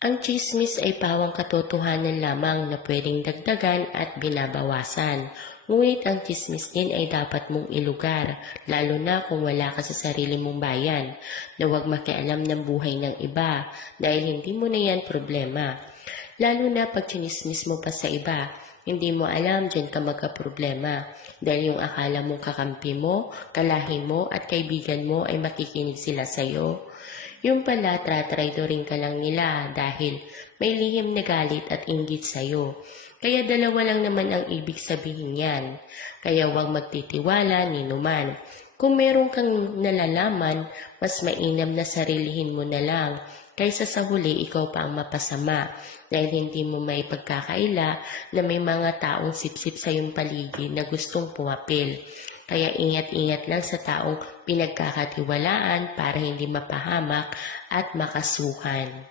Ang tsismis ay pawang katotohanan lamang na pwedeng dagdagan at binabawasan. Ngunit ang tsismis din ay dapat mong ilugar, lalo na kung wala ka sa sarili mong bayan, na huwag makialam ng buhay ng iba dahil hindi mo na yan problema. Lalo na pag tsinismis mo pa sa iba, hindi mo alam dyan ka magka-problema dahil yung akala mong kakampi mo, kalahi mo at kaibigan mo ay makikinig sila sa'yo. Yung pala, tatraidorin ka lang nila dahil may lihim na galit at inggit sa'yo. Kaya dalawa lang naman ang ibig sabihin yan. Kaya huwag magtitiwala ni numan. Kung meron kang nalalaman, mas mainam na sarilihin mo na lang kaysa sa huli ikaw pa ang mapasama dahil hindi mo may pagkakaila na may mga taong sipsip sa iyong paligid na gustong pumapil. Kaya ingat-ingat lang sa taong pinagkakatiwalaan para hindi mapahamak at makasuhan.